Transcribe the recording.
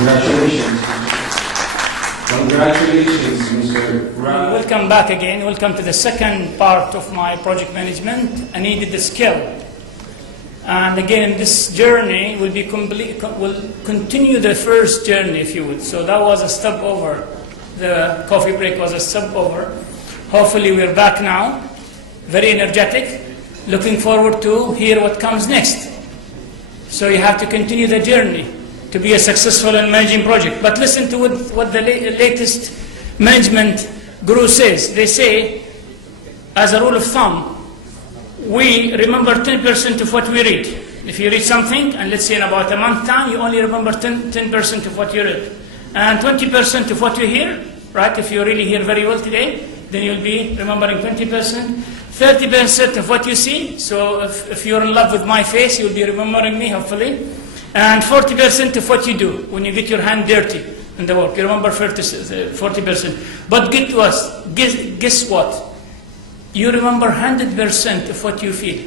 Congratulations. Congratulations, Mr. Ra. Welcome back again. Welcome to the second part of my project management. I needed the skill. And again, this journey will be will continue the first journey, if you would. So that was a stopover. The coffee break was a stopover. Hopefully we're back now, very energetic, looking forward to hear what comes next. So you have to continue the journey to be a successful and managing project. But listen to what the latest management guru says. They say, as a rule of thumb, we remember 10% of what we read. If you read something, and let's say in about a month time, you only remember 10% of what you read. And 20% of what you hear, right? If you really hear very well today, then you'll be remembering 20%. 30% of what you see, so if you're in love with my face, you'll be remembering me, hopefully. And 40% of what you do, when you get your hand dirty in the work, you remember 40%. But guess what? You remember 100% of what you feel.